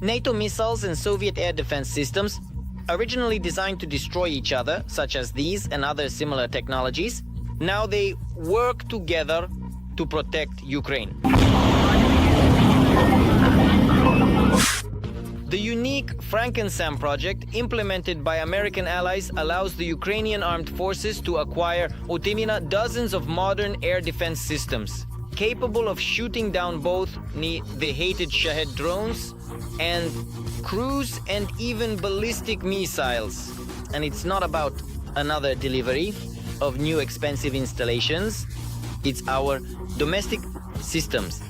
NATO missiles and Soviet air defense systems, originally designed to destroy each other, such as these and other similar technologies, now they work together to protect Ukraine. The unique FrankenSAM project, implemented by American allies, allows the Ukrainian armed forces to acquire dozens of modern air defense systems, capable of shooting down both the hated Shahed drones and cruise and even ballistic missiles. And it's not about another delivery of new expensive installations. It's our domestic systems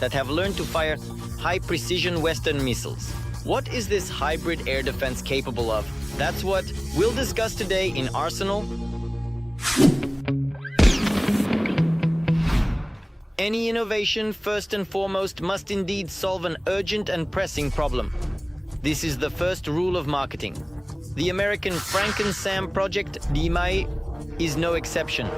that have learned to fire high-precision Western missiles. What is this hybrid air defense capable of? That's what we'll discuss today in Arsenal. Any innovation, first and foremost, must indeed solve an urgent and pressing problem. This is the first rule of marketing. The American FrankenSAM project, DMI, is no exception.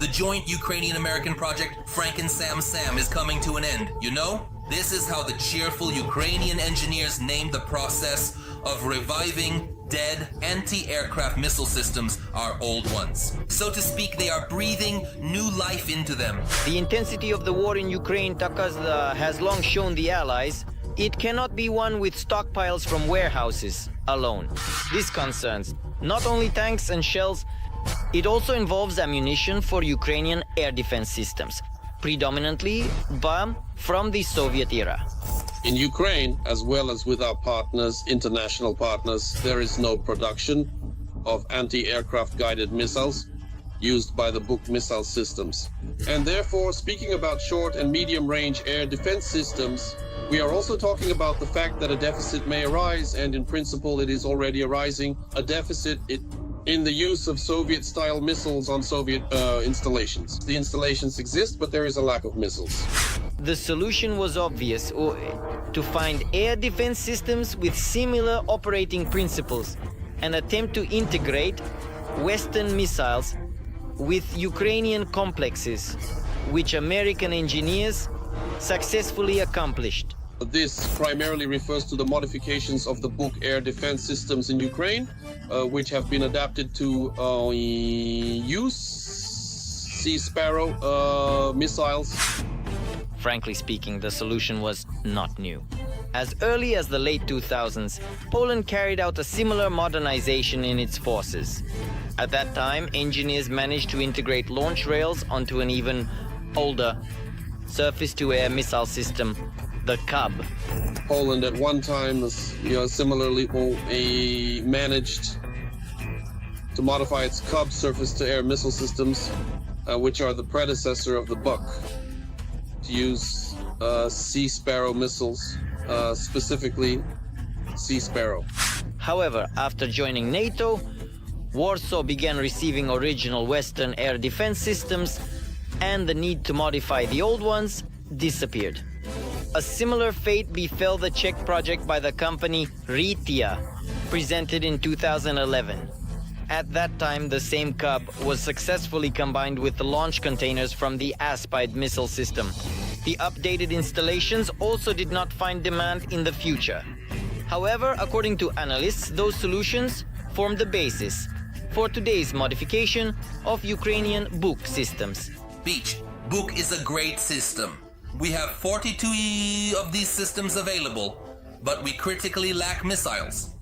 The joint Ukrainian-American project FrankenSAM is coming to an end, you know? This is how the cheerful Ukrainian engineers named the process of reviving dead anti-aircraft missile systems, our old ones. So to speak, they are breathing new life into them. The intensity of the war in Ukraine has long shown the Allies it cannot be won with stockpiles from warehouses alone. This concerns not only tanks and shells, it also involves ammunition for Ukrainian air defense systems, predominantly from the Soviet era. In Ukraine, as well as with our partners, international partners, there is no production of anti-aircraft guided missiles used by the Buk missile systems. And therefore, speaking about short and medium-range air defense systems, we are also talking about the fact that a deficit may arise, and in principle it is already arising, a deficit in the use of Soviet-style missiles on Soviet installations. The installations exist, but there is a lack of missiles. The solution was obvious, to find air defense systems with similar operating principles and attempt to integrate Western missiles with Ukrainian complexes, which American engineers successfully accomplished. This primarily refers to the modifications of the Buk air defense systems in Ukraine, which have been adapted to use Sea Sparrow missiles. Frankly speaking, the solution was not new. As early as the late 2000s, Poland carried out a similar modernization in its forces. At that time, engineers managed to integrate launch rails onto an even older surface-to-air missile system, the Cub. Poland at one time, similarly managed to modify its Cub surface-to-air missile systems, which are the predecessor of the Buk, to use Sea Sparrow missiles, specifically Sea Sparrow. However, after joining NATO, Warsaw began receiving original Western air defense systems, and the need to modify the old ones disappeared. A similar fate befell the Czech project by the company Ritia, presented in 2011. At that time, the same Cub was successfully combined with the launch containers from the Aspide missile system. The updated installations also did not find demand in the future. However, according to analysts, those solutions form the basis for today's modification of Ukrainian Buk systems. Beach, Buk is a great system. We have 42 of these systems available, but we critically lack missiles.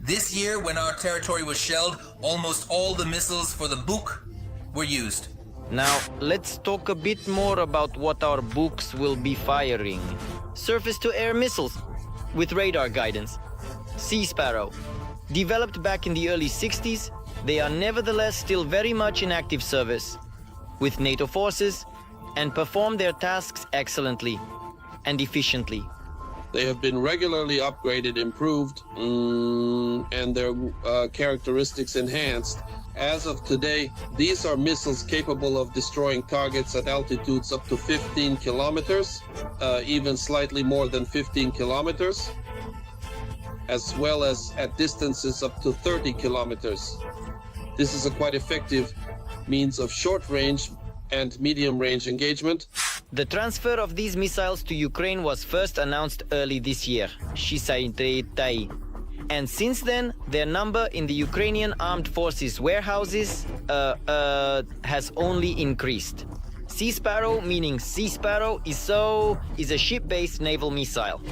This year, when our territory was shelled, almost all the missiles for the Buk were used. Now, let's talk a bit more about what our Buks will be firing. Surface-to-air missiles with radar guidance. Sea Sparrow. Developed back in the early 60s, they are nevertheless still very much in active service with NATO forces and perform their tasks excellently and efficiently. They have been regularly upgraded, improved, and their characteristics enhanced. As of today, these are missiles capable of destroying targets at altitudes up to 15 kilometers, even slightly more than 15 kilometers, as well as at distances up to 30 kilometers. This is a quite effective means of short-range and medium-range engagement. The transfer of these missiles to Ukraine was first announced early this year, and since then, their number in the Ukrainian armed forces warehouses has only increased. Sea Sparrow, meaning Sea Sparrow, is a ship-based naval missile.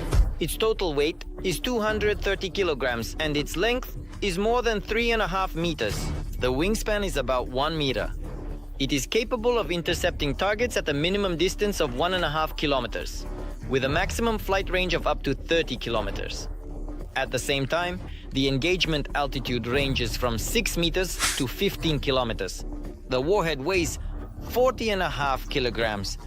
Its total weight is 230 kilograms and its length is more than 3.5 meters. The wingspan is about 1 meter. It is capable of intercepting targets at a minimum distance of 1.5 kilometers, with a maximum flight range of up to 30 kilometers. At the same time, the engagement altitude ranges from 6 meters to 15 kilometers. The warhead weighs 40.5 kilograms.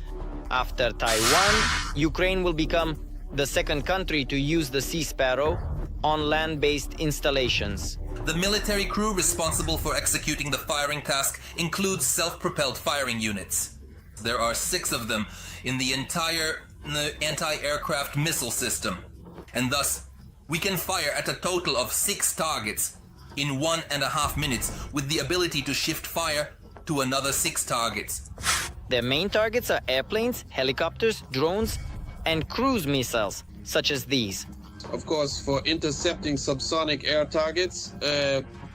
After Taiwan, Ukraine will become the second country to use the Sea Sparrow on land-based installations. The military crew responsible for executing the firing task includes self-propelled firing units. There are 6 of them in the entire anti-aircraft missile system, and thus we can fire at a total of 6 targets in 1.5 minutes with the ability to shift fire to another 6 targets. Their main targets are airplanes, helicopters, drones, and cruise missiles, such as these. Of course, for intercepting subsonic air targets,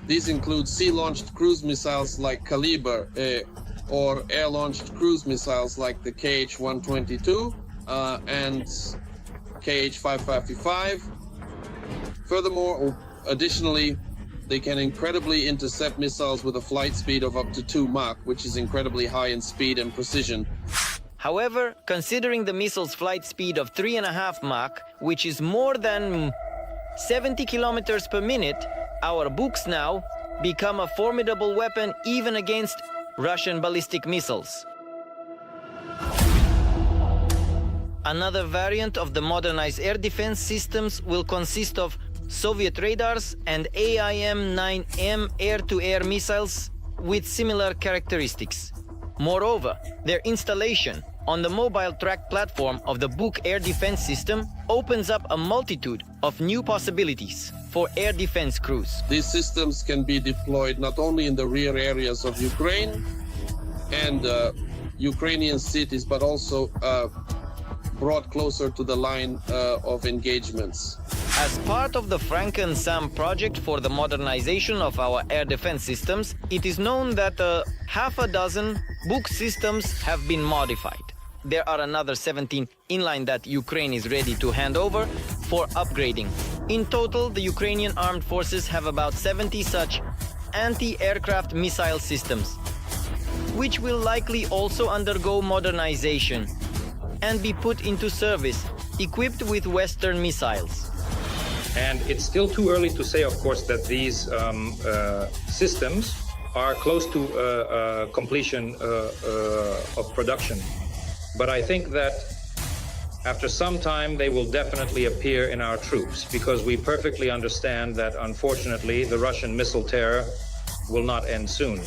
these include sea-launched cruise missiles like Caliber, or air-launched cruise missiles like the KH-122 and KH-5555. Furthermore, additionally, they can incredibly intercept missiles with a flight speed of up to 2 Mach, which is incredibly high in speed and precision. However, considering the missile's flight speed of 3.5 Mach, which is more than 70 kilometers per minute, our books now become a formidable weapon even against Russian ballistic missiles. Another variant of the modernized air defense systems will consist of Soviet radars and AIM-9M air-to-air missiles with similar characteristics. Moreover, their installation on the mobile track platform of the Buk air defense system opens up a multitude of new possibilities for air defense crews. These systems can be deployed not only in the rear areas of Ukraine and Ukrainian cities, but also brought closer to the line of engagements. As part of the FrankenSAM project for the modernization of our air defense systems, it is known that half a dozen Buk systems have been modified. There are another 17 inline that Ukraine is ready to hand over for upgrading. In total, the Ukrainian armed forces have about 70 such anti-aircraft missile systems, which will likely also undergo modernization and be put into service, equipped with Western missiles. And it's still too early to say, of course, that these systems are close to completion of production. But I think that after some time, they will definitely appear in our troops, because we perfectly understand that, unfortunately, the Russian missile terror will not end soon.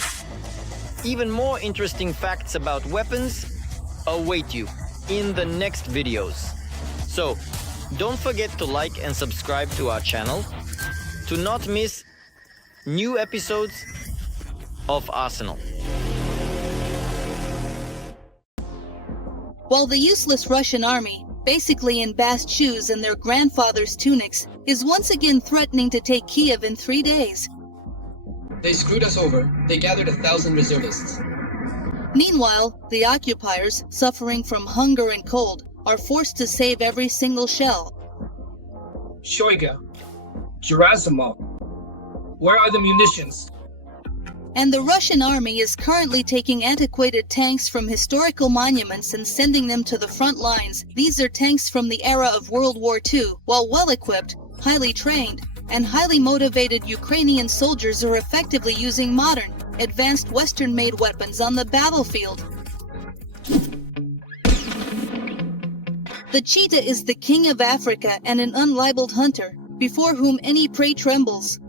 Even more interesting facts about weapons await you in the next videos. So, don't forget to like and subscribe to our channel to not miss new episodes of Arsenal. While the useless Russian army, basically in bast shoes and their grandfather's tunics, is once again threatening to take Kiev in 3 days. They screwed us over. They gathered 1,000 reservists. Meanwhile, the occupiers, suffering from hunger and cold, are forced to save every single shell. Shoiga, Gerasimov, where are the munitions? And the Russian army is currently taking antiquated tanks from historical monuments and sending them to the front lines. These are tanks from the era of World War II, while well-equipped, highly trained, and highly motivated Ukrainian soldiers are effectively using modern, advanced Western-made weapons on the battlefield. The cheetah is the king of Africa and an unlabeled hunter, before whom any prey trembles.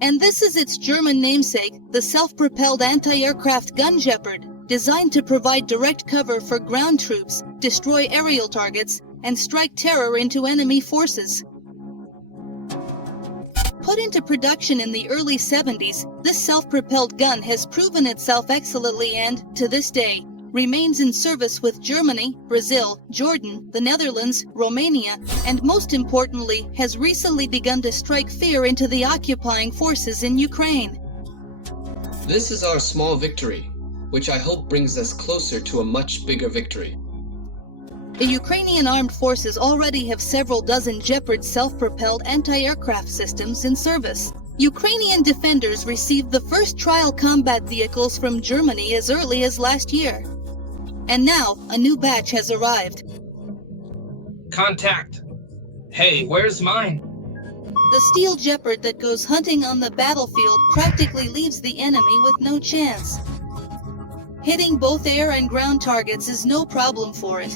And this is its German namesake, the self-propelled anti-aircraft gun Gepard, designed to provide direct cover for ground troops, destroy aerial targets, and strike terror into enemy forces. Put into production in the early 70s, this self-propelled gun has proven itself excellently and, to this day, remains in service with Germany, Brazil, Jordan, the Netherlands, Romania, and most importantly, has recently begun to strike fear into the occupying forces in Ukraine. This is our small victory, which I hope brings us closer to a much bigger victory. The Ukrainian armed forces already have several dozen Gepard self-propelled anti-aircraft systems in service. Ukrainian defenders received the first trial combat vehicles from Germany as early as last year. And now, a new batch has arrived. Contact. Hey, where's mine? The steel Gepard that goes hunting on the battlefield practically leaves the enemy with no chance. Hitting both air and ground targets is no problem for it.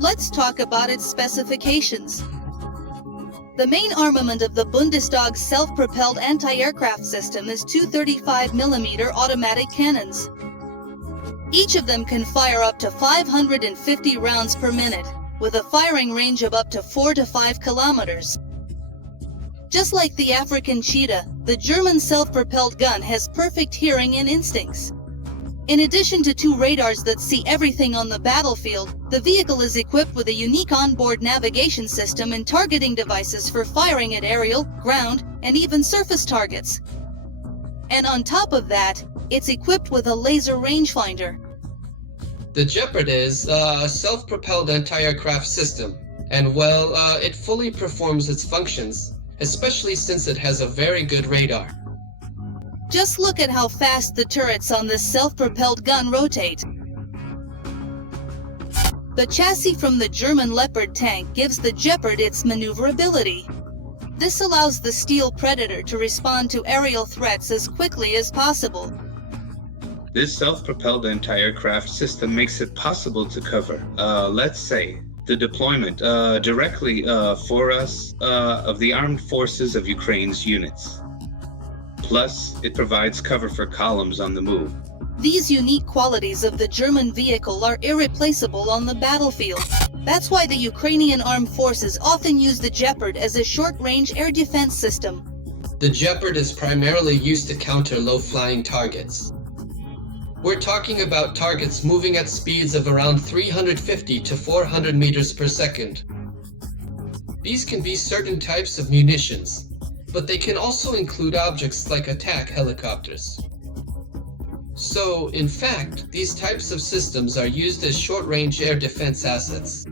Let's talk about its specifications. The main armament of the Bundestag's self-propelled anti-aircraft system is two 35mm automatic cannons. Each of them can fire up to 550 rounds per minute, with a firing range of up to 4 to 5 kilometers. Just like the African cheetah, the German self-propelled gun has perfect hearing and instincts. In addition to two radars that see everything on the battlefield, the vehicle is equipped with a unique onboard navigation system and targeting devices for firing at aerial, ground, and even surface targets. And on top of that, it's equipped with a laser rangefinder. The Gepard is a self-propelled anti-aircraft system, and well, it fully performs its functions, especially since it has a very good radar. Just look at how fast the turrets on this self-propelled gun rotate. The chassis from the German Leopard tank gives the Gepard its maneuverability. This allows the steel Predator to respond to aerial threats as quickly as possible. This self-propelled anti-aircraft system makes it possible to cover, let's say, the deployment directly for us of the armed forces of Ukraine's units. Plus, it provides cover for columns on the move. These unique qualities of the German vehicle are irreplaceable on the battlefield. That's why the Ukrainian armed forces often use the Gepard as a short-range air defense system. The Gepard is primarily used to counter low-flying targets. We're talking about targets moving at speeds of around 350 to 400 meters per second. These can be certain types of munitions, but they can also include objects like attack helicopters. So, in fact, these types of systems are used as short-range air defense assets.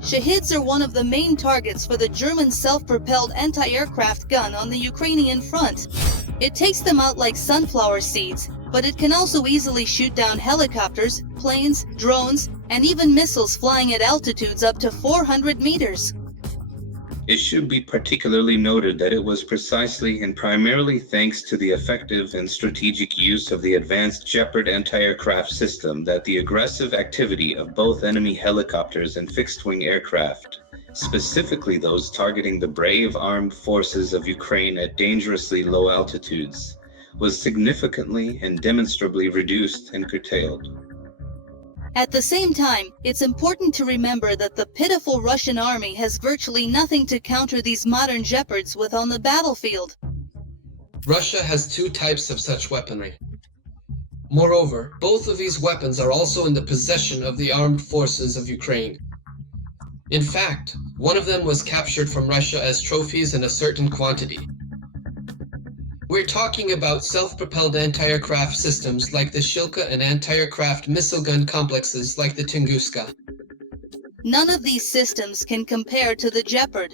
Shahids are one of the main targets for the German self-propelled anti-aircraft gun on the Ukrainian front. It takes them out like sunflower seeds, but it can also easily shoot down helicopters, planes, drones, and even missiles flying at altitudes up to 400 meters. It should be particularly noted that it was precisely and primarily thanks to the effective and strategic use of the advanced Gepard anti-aircraft system that the aggressive activity of both enemy helicopters and fixed-wing aircraft, specifically those targeting the brave armed forces of Ukraine at dangerously low altitudes, was significantly and demonstrably reduced and curtailed. At the same time, it's important to remember that the pitiful Russian army has virtually nothing to counter these modern Gepards with on the battlefield. Russia has two types of such weaponry. Moreover, both of these weapons are also in the possession of the armed forces of Ukraine. In fact, one of them was captured from Russia as trophies in a certain quantity. We're talking about self-propelled anti-aircraft systems like the Shilka and anti-aircraft missile gun complexes like the Tunguska. None of these systems can compare to the Gepard.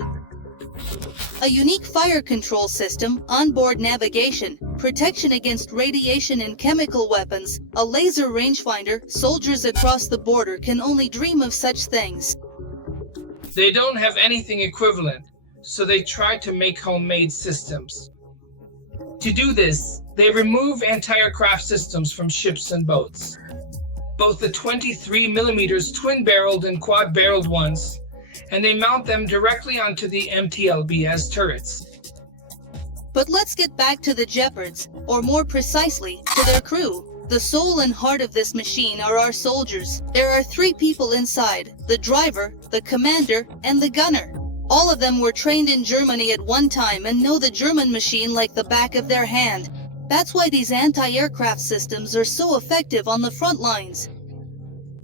A unique fire control system, onboard navigation, protection against radiation and chemical weapons, a laser rangefinder, soldiers across the border can only dream of such things. They don't have anything equivalent, so they try to make homemade systems. To do this, they remove anti-aircraft systems from ships and boats. Both the 23mm twin-barreled and quad-barreled ones, and they mount them directly onto the MTLB as turrets. But let's get back to the Gepards, or more precisely, to their crew. The soul and heart of this machine are our soldiers. There are 3 people inside: the driver, the commander, and the gunner. All of them were trained in Germany at one time and know the German machine like the back of their hand. That's why these anti-aircraft systems are so effective on the front lines.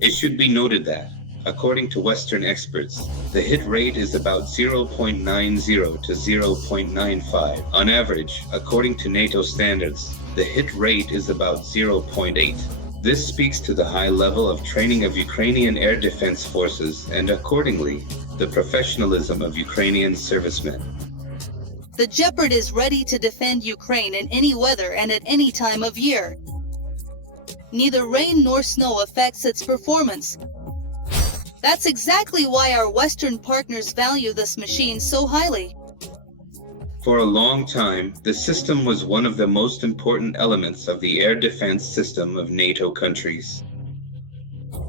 It should be noted that, according to Western experts, the hit rate is about 0.90 to 0.95. On average, according to NATO standards, the hit rate is about 0.8. This speaks to the high level of training of Ukrainian air defense forces and, accordingly, the professionalism of Ukrainian servicemen. The Gepard is ready to defend Ukraine in any weather and at any time of year. Neither rain nor snow affects its performance. That's exactly why our Western partners value this machine so highly. For a long time, the system was one of the most important elements of the air defense system of NATO countries.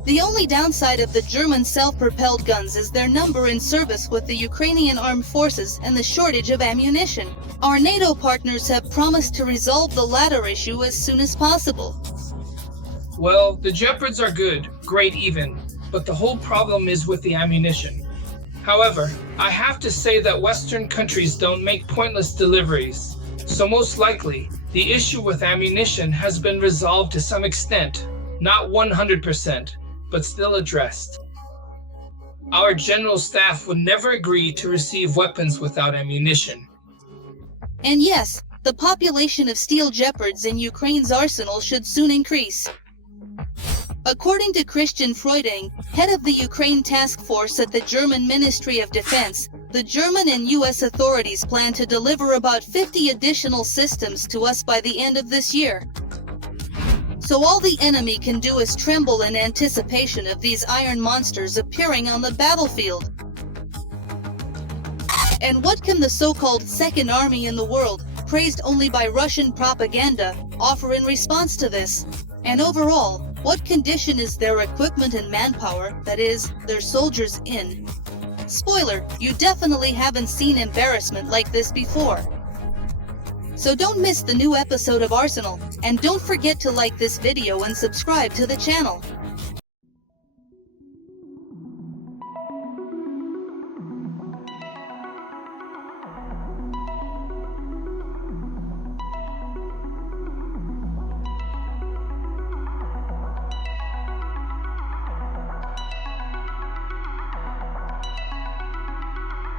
The only downside of the German self-propelled guns is their number in service with the Ukrainian armed forces and the shortage of ammunition. Our NATO partners have promised to resolve the latter issue as soon as possible. Well, the Gepards are good, great even, but the whole problem is with the ammunition. However, I have to say that Western countries don't make pointless deliveries, so most likely, the issue with ammunition has been resolved to some extent, not 100%, but still addressed. Our general staff would never agree to receive weapons without ammunition. And yes, the population of steel Gepards in Ukraine's arsenal should soon increase. According to Christian Freuding, head of the Ukraine task force at the German Ministry of Defense, the German and US authorities plan to deliver about 50 additional systems to us by the end of this year. So all the enemy can do is tremble in anticipation of these iron monsters appearing on the battlefield. And what can the so-called second army in the world, praised only by Russian propaganda, offer in response to this? And overall, what condition is their equipment and manpower, that is, their soldiers, in? Spoiler, you definitely haven't seen embarrassment like this before. So don't miss the new episode of Arsenal, and don't forget to like this video and subscribe to the channel.